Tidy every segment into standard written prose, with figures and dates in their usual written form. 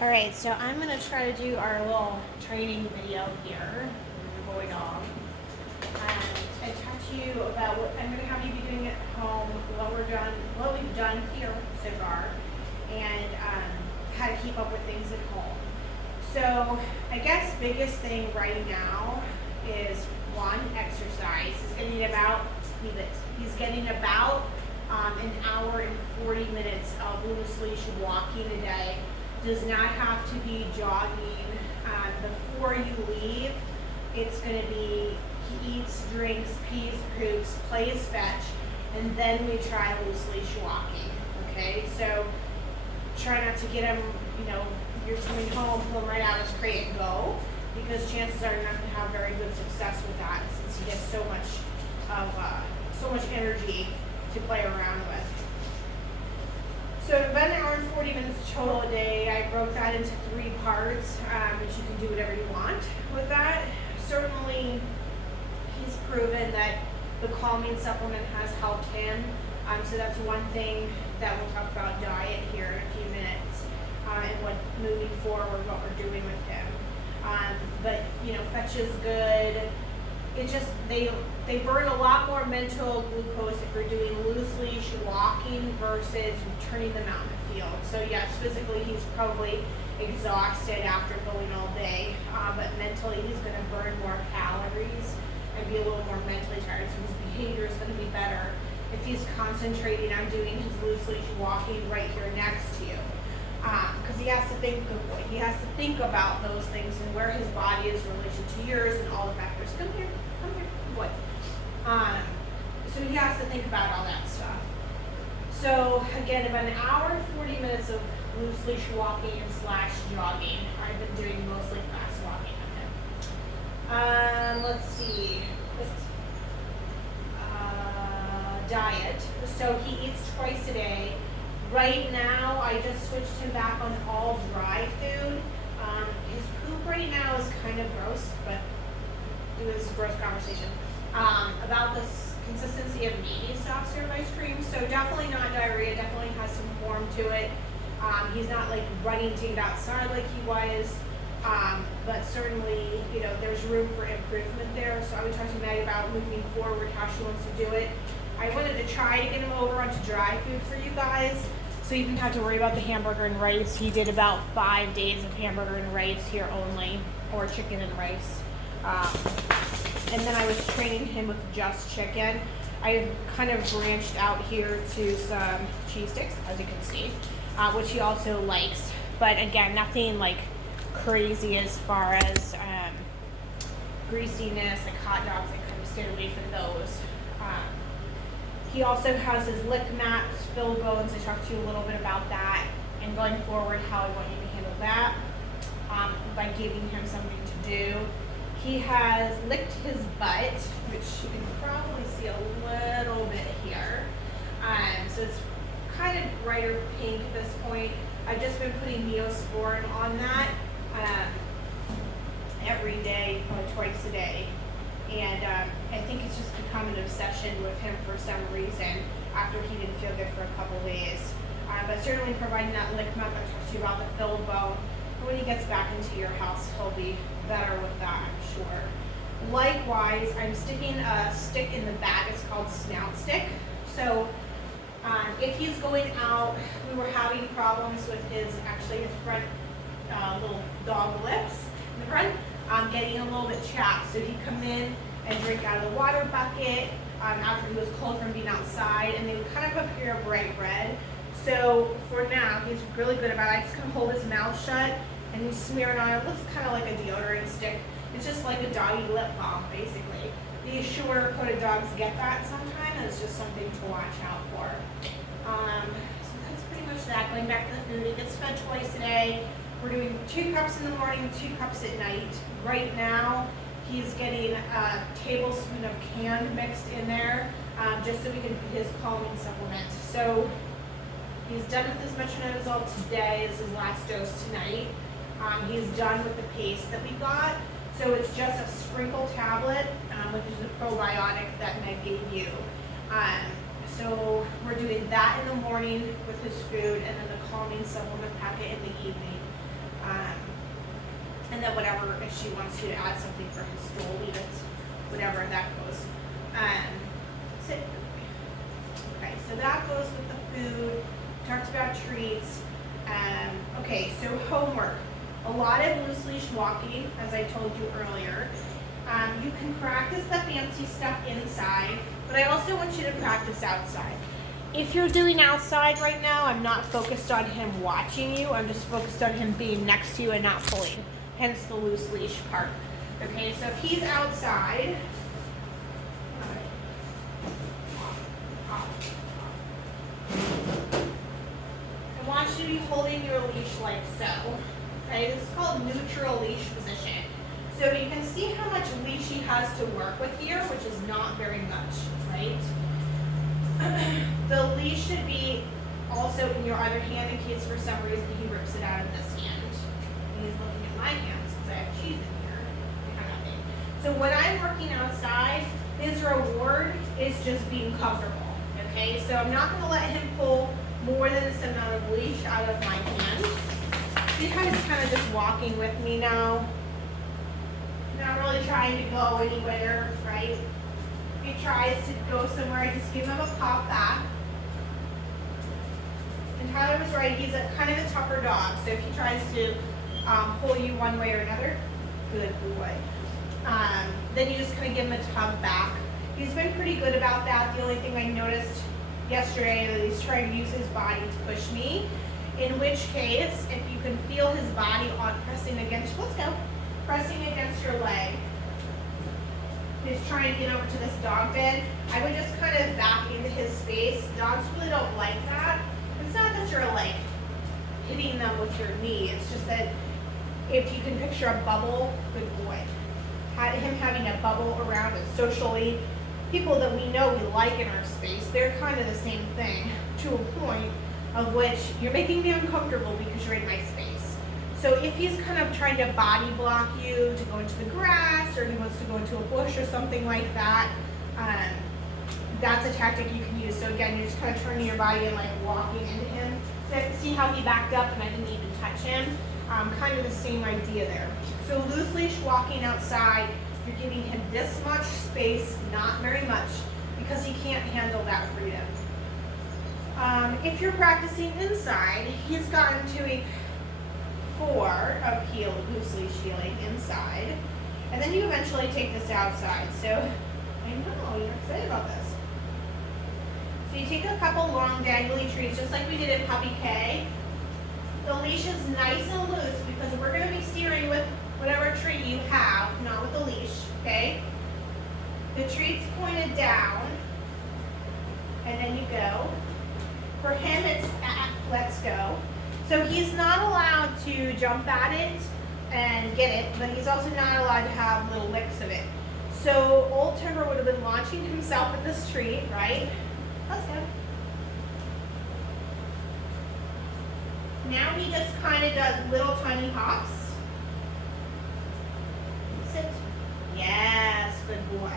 All right, so I'm gonna try to do our little training video here. Going on. I talked to you about what I'm gonna have you be doing at home, what we've done here so far, and how to keep up with things at home. So I guess biggest thing right now is one, exercise. He's getting about an hour and 40 minutes of loose leash walking a day. Does not have to be jogging. Before you leave, it's going to be he eats, drinks, pees, poops, plays fetch, and then we try loose leash walking. Okay, so try not to get him, if you're coming home, pull him right out of his crate and go, because chances are you're not going to have very good success with that since he gets so much energy to play around with. So about an hour and 40 minutes total a day. I broke that into 3 parts, but you can do whatever you want with that. Certainly, he's proven that the calming supplement has helped him. So that's one thing that we'll talk about diet here in a few minutes, and what moving forward, what we're doing with him. But fetch is good. It just they burn a lot more mental glucose if you're doing loose leash walking versus turning them out in the field. So yes, physically he's probably exhausted after going all day, but mentally he's going to burn more calories and be a little more mentally tired. So his behavior is going to be better if he's concentrating on doing his loose leash walking right here next to you. Because he has to think about those things and where his body is in relation to yours and all the factors. Come here, boy. So he has to think about all that stuff. So again, about an hour and 40 minutes of loose leash walking and / jogging. I've been doing mostly fast walking with him. Let's see. Diet. So he eats twice a day. Right now, I just switched him back on all dry food. His poop right now is kind of gross, but this is a gross conversation. About the consistency of maybe soft serve ice cream. So definitely not diarrhea, definitely has some form to it. He's not like running to get outside like he was. But certainly, there's room for improvement there. So I would talk to Maggie about moving forward, how she wants to do it. I wanted to try to get him over onto dry food for you guys, so you didn't have to worry about the hamburger and rice. He did about 5 days of hamburger and rice here only, or chicken and rice. And then I was training him with just chicken. I've kind of branched out here to some cheese sticks, as you can see, which he also likes. But again, nothing like crazy as far as greasiness, like hot dogs. I kind of stayed away from those. He also has his lick mats, fill bones. I talked to you a little bit about that, and going forward, how I want you to handle that by giving him something to do. He has licked his butt, which you can probably see a little bit here. So it's kind of brighter pink at this point. I've just been putting Neosporin on that every day, probably twice a day. And I think it's just become an obsession with him for some reason after he didn't feel good for a couple days. But certainly providing that lick mat, I talked to you about the filled bone. And when he gets back into your house, he'll be better with that, I'm sure. Likewise, I'm sticking a stick in the bag. It's called Snout Stick. So if he's going out, we were having problems with his front little dog lips in the front. Getting a little bit chapped. So he'd come in and drink out of the water bucket after he was cold from being outside, and they would kind of appear bright red. So for now, he's really good about it. I just kind of hold his mouth shut and he's smearing on it. It looks kind of like a deodorant stick. It's just like a doggy lip balm, basically. These shorter coated dogs get that sometimes, and it's just something to watch out for. So that's pretty much that. Going back to the food, he gets fed twice a day. We're doing 2 cups in the morning, 2 cups at night. Right now, he's getting a tablespoon of canned mixed in there, just so we can put his calming supplement. So he's done with his metronidazole today. This is his last dose tonight. He's done with the paste that we got. So it's just a sprinkle tablet, which is a probiotic that Meg gave you. So we're doing that in the morning with his food, and then the calming supplement packet in the evening. she wants you to add something for his stool, leave it, whatever that goes. Sit. Okay, so that goes with the food. Talked about treats. Okay, so homework. A lot of loose leash walking, as I told you earlier. You can practice the fancy stuff inside, but I also want you to practice outside. If you're doing outside right now, I'm not focused on him watching you. I'm just focused on him being next to you and not pulling. Hence the loose leash part. Okay, so if he's outside, I want you to be holding your leash like so. Okay, this is called neutral leash position. So you can see how much leash he has to work with here, which is not very much, right? The leash should be also in your other hand in case for some reason he rips it out of this hand. And he's looking at my hands because I have cheese in here, kind of thing. So when I'm working outside, his reward is just being comfortable, okay? So I'm not gonna let him pull more than this amount of leash out of my hand. See how he's kind of just walking with me now? Not really trying to go anywhere, right? If he tries to go somewhere, I just give him a pop back. And Tyler was right, he's kind of a tougher dog. So if he tries to pull you one way or another, good boy. Then you just kind of give him a tug back. He's been pretty good about that. The only thing I noticed yesterday that he's trying to use his body to push me. In which case, if you can feel his body on pressing against, let's go, pressing against your leg. He's trying to get over to this dog bed. I would just kind of back into his space. Dogs really don't like that. It's not that you're like hitting them with your knee. It's just that if you can picture a bubble, good boy. Him having a bubble around us socially, people that we know we like in our space, they're kind of the same thing to a point of which you're making me uncomfortable because you're in my space. So if he's kind of trying to body block you to go into the grass or he wants to go into a bush or something like that, that's a tactic you can use. So again, you're just kind of turning your body and like walking into him. So see how he backed up and I didn't even touch him? Kind of the same idea there. So loose leash walking outside, you're giving him this much space, not very much, because he can't handle that freedom. If you're practicing inside, he's gotten to a 4 of loose leash heeling inside, and then you eventually take this outside. So I know you're excited about this. So you take a couple long dangly treats, just like we did in Puppy K. The leash is nice and loose because we're going to be steering with whatever treat you have, not with the leash, okay? The treat's pointed down, and then you go. For him, it's at, let's go. So he's not allowed to jump at it and get it, but he's also not allowed to have little licks of it. So Old Timber would have been launching himself at this treat, right? Let's go. Now he just kind of does little tiny hops. Sit. Yes, good boy.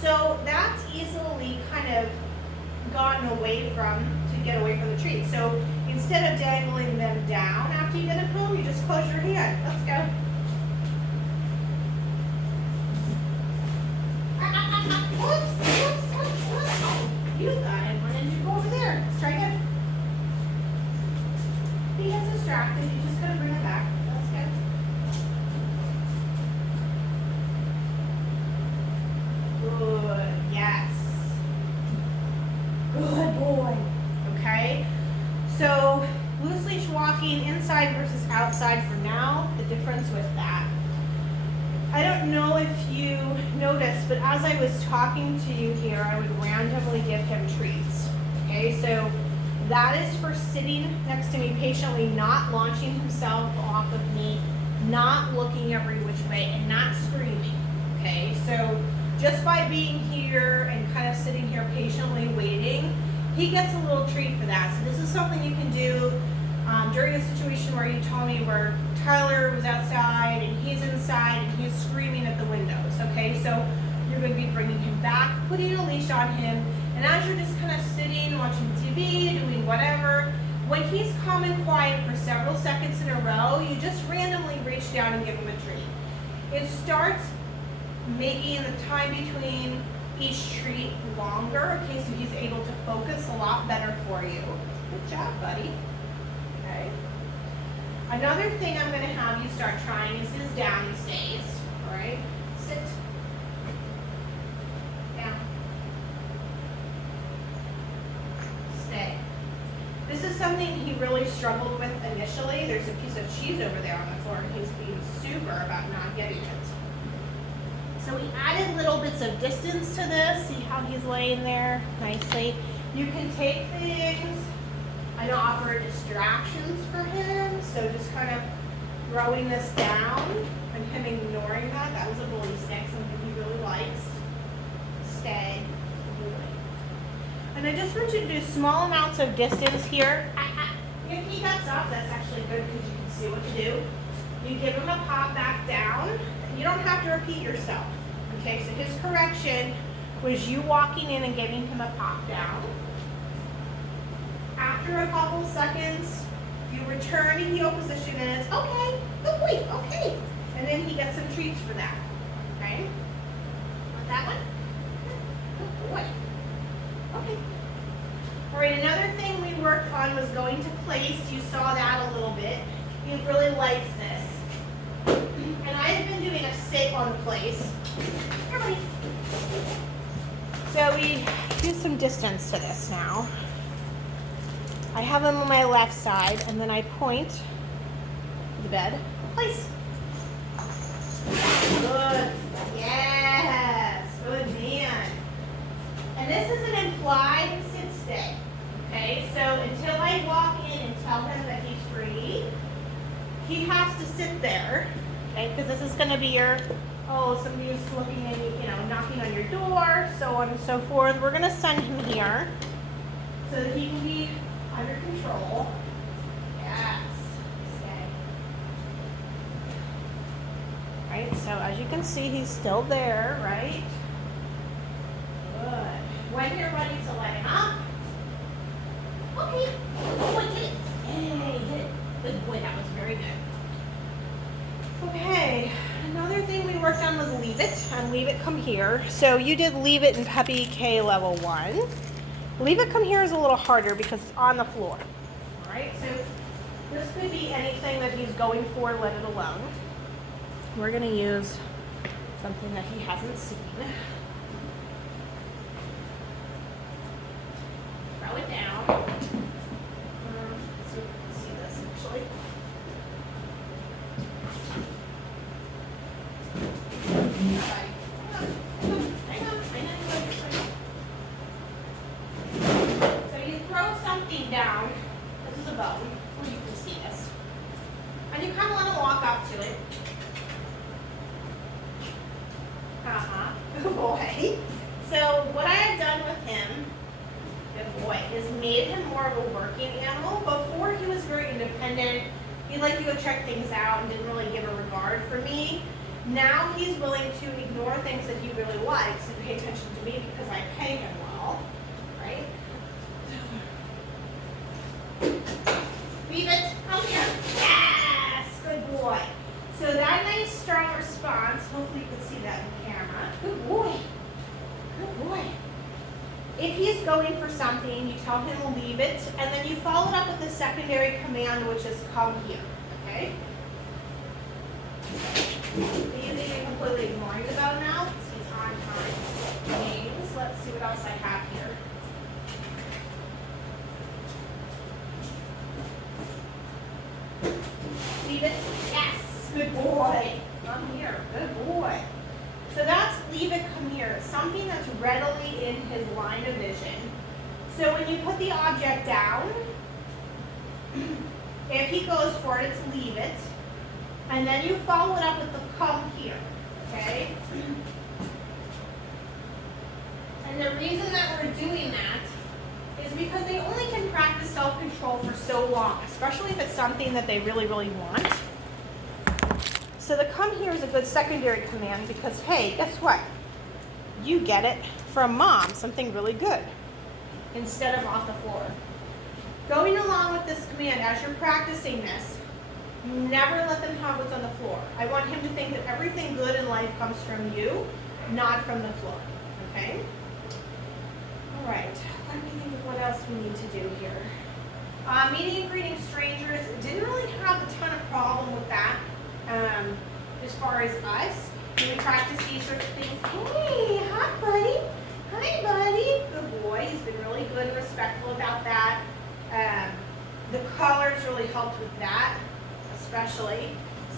So that's easily kind of gotten away from to get away from the treat. So instead of dangling them down after you get it home, you just close your hand. Let's go. Whoops. You got it. Why didn't you go over there? Let's try again. He gets distracted. You just gotta bring it back. Let's go. Good. Yes. Good boy. Okay. So loose leash walking inside versus outside for now. The difference with that. I don't know if you noticed, but as I was talking to you here, I would randomly give him treats. Okay, so that is for sitting next to me patiently, not launching himself off of me, not looking every which way, and not screaming. Okay, so just by being here and kind of sitting here patiently waiting, he gets a little treat for that. So this is something you can do during a situation where you told me where Tyler was outside and he's inside and he's screaming at the windows. Okay, so you're going to be bringing him back, putting a leash on him, and as you're just kind of sitting, watching TV, doing whatever, when he's calm and quiet for several seconds in a row, you just randomly reach down and give him a treat. it starts making the time between each treat longer, okay, so he's able to focus a lot better for you. Good job, buddy. Okay. Another thing I'm going to have you start trying is his down stays. All right, sit down, stay. This is something he really struggled with initially. There's a piece of cheese over there on the floor, and he's being super about not getting it. So we added little bits of distance to this. See how he's laying there nicely. You can take things and offer distractions for him. So just kind of throwing this down and him ignoring that. That was a bully stick, something he really likes. Stay. And I just want you to do small amounts of distance here. If he gets up, that's actually good because you can see what to do. You give him a pop back down. You don't have to repeat yourself. Okay, so his correction was you walking in and giving him a pop down. After a couple seconds, you return to heel position and it's okay, good boy, okay. And then he gets some treats for that. Okay? Want that one? Good boy. Okay. All right, another thing we worked on was going to place. You saw that a little bit. He really likes this. And I have been doing a sit on the place. Here, buddy. So we do some distance to this now. I have him on my left side, and then I point to the bed. Place. Good. Yes. Good man. And this is an implied sit-stay. Okay, so until I walk in and tell him that he's free, he has to sit there. Okay, because this is going to be your, somebody who's looking at you, knocking on your door, so on and so forth. We're going to send him here so that he can be under control. Yes. Stay. Right, so as you can see, he's still there, right? Good. When you're ready to let him up. Okay. Oh, I did it. Hey, hit it. Good boy, that was very good. Okay, another thing we worked on was leave it, and leave it come here. So you did leave it in Puppy K level 1. Leave it come here is a little harder because it's on the floor. All right, so this could be anything that he's going for, let it alone. We're gonna use something that he hasn't seen. Throw it down. So you can see this actually. So you throw something down. This is a bone. Well, you can see this. And you kind of want to walk up to it. Good boy. So what I have done with him, good boy, is made him more of a working animal. Before he was very independent. He liked to go check things out and didn't really give a regard for me. Now he's willing to ignore things that he really likes and pay attention to me because I pay him well, right? Leave it. Come here. Yes! Good boy. So that nice strong response, hopefully you can see that in the camera. Good boy. Good boy. If he's going for something, you tell him to leave it, and then you follow it up with the secondary command, which is come here, okay? Easy and completely ignoring the bone now. He's on time. Games. Let's see what else I have here. Leave it. Yes. Good boy. Come here. Good boy. So that's leave it, come here. It's something that's readily in his line of vision. So when you put the object down, if he goes for it, it's leave it. And then you follow it up with the come here, okay? And the reason that we're doing that is because they only can practice self-control for so long, especially if it's something that they really, really want. So the come here is a good secondary command because, hey, guess what? You get it from mom, something really good, instead of off the floor. Going along with this command, as you're practicing this, Never let them have what's on the floor. I want him to think that everything good in life comes from you, not from the floor. Okay? All right. Let me think of what else we need to do here. Meeting and greeting strangers. Didn't really have a ton of problem with that. As far as us, we practice these sorts of things. Hey, hi, buddy. Hi, buddy. Good boy. He's been really good and respectful about that. The collars really helped with that, especially.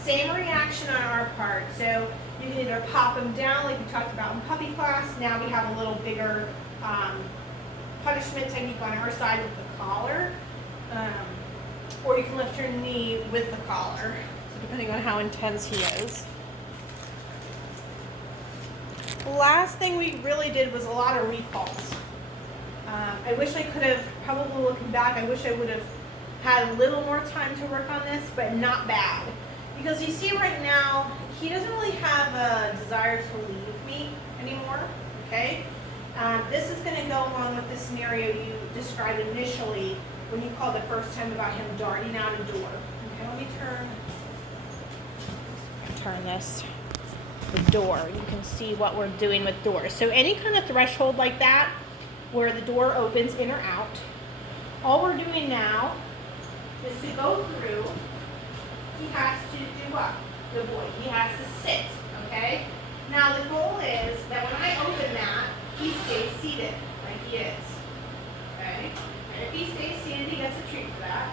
Same reaction on our part. So you can either pop him down like we talked about in puppy class. Now we have a little bigger punishment technique on our side with the collar. Or you can lift your knee with the collar, so depending on how intense he is. The last thing we really did was a lot of recalls. I wish I could have, probably looking back, I wish I would have had a little more time to work on this, but not bad. Because you see right now, he doesn't really have a desire to leave me anymore, okay? This is going to go along with the scenario you described initially when you called the first time about him darting out a door. Okay, let me turn this. The door. You can see what we're doing with doors. So any kind of threshold like that, where the door opens in or out, all we're doing now is to go through. He has to do what? Good boy. He has to sit, okay? Now the goal is that when I open that, he stays seated, like he is, okay? And if he stays seated, he gets a treat for that.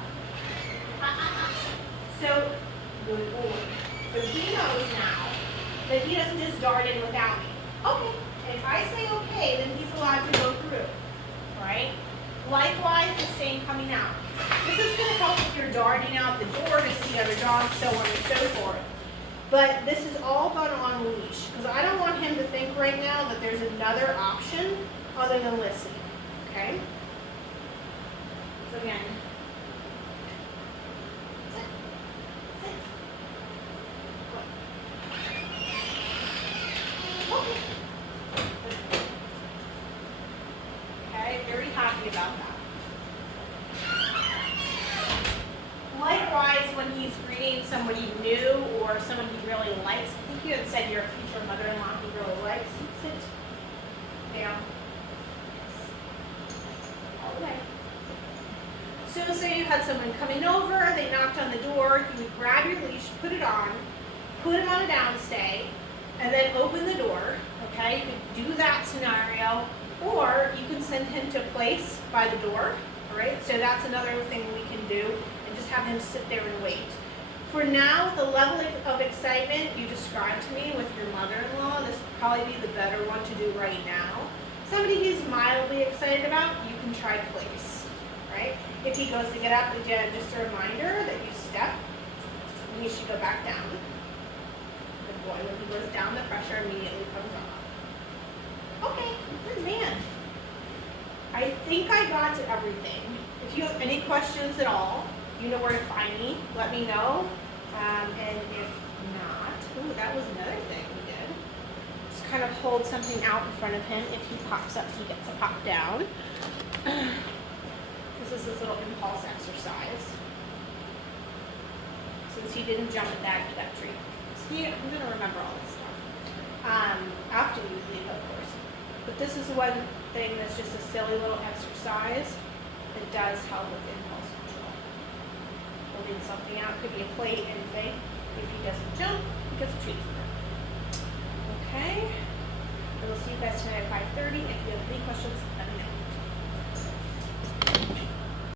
So, good boy. So he knows now that he doesn't just dart in without me. Okay. And if I say okay, then he's allowed to go through, right? Likewise, the same coming out. This is going to help if you're darting out the door to see other dogs, so on and so forth. But this is all done on leash, because I don't want him to think right now that there's another option other than listening, okay? So again, sit, sit, okay. Okay, very happy about that. Likewise, when he's greeting somebody new or someone he really likes, I think you had said your future mother-in-law he really likes. Sit down. All the way. So say you had someone coming over, they knocked on the door, you would grab your leash, put it on, put him on a downstay, and then open the door. Okay, you could do that scenario, or you can send him to a place by the door. All right, so that's another thing we can do. Have him sit there and wait. For now, the level of excitement you described to me with your mother-in-law, this would probably be the better one to do right now. Somebody he's mildly excited about, you can try place, right? If he goes to get up, again, just a reminder that you step, and you should go back down. Good boy, when he goes down, the pressure immediately comes off. Okay, good man. I think I got to everything. If you have any questions at all, you know where to find me. Let me know. And if not, ooh, that was another thing we did. Just kind of hold something out in front of him. If he pops up, he gets a pop down. This is his little impulse exercise. Since he didn't jump at that, he got treated. See, I'm going to remember all this stuff. After you leave, of course. But this is one thing that's just a silly little exercise that does help with impulse control. Holding something out, could be a plate, anything. If he doesn't jump, he gets a treat for it. Okay. And we'll see you guys tonight at 5:30. If you have any questions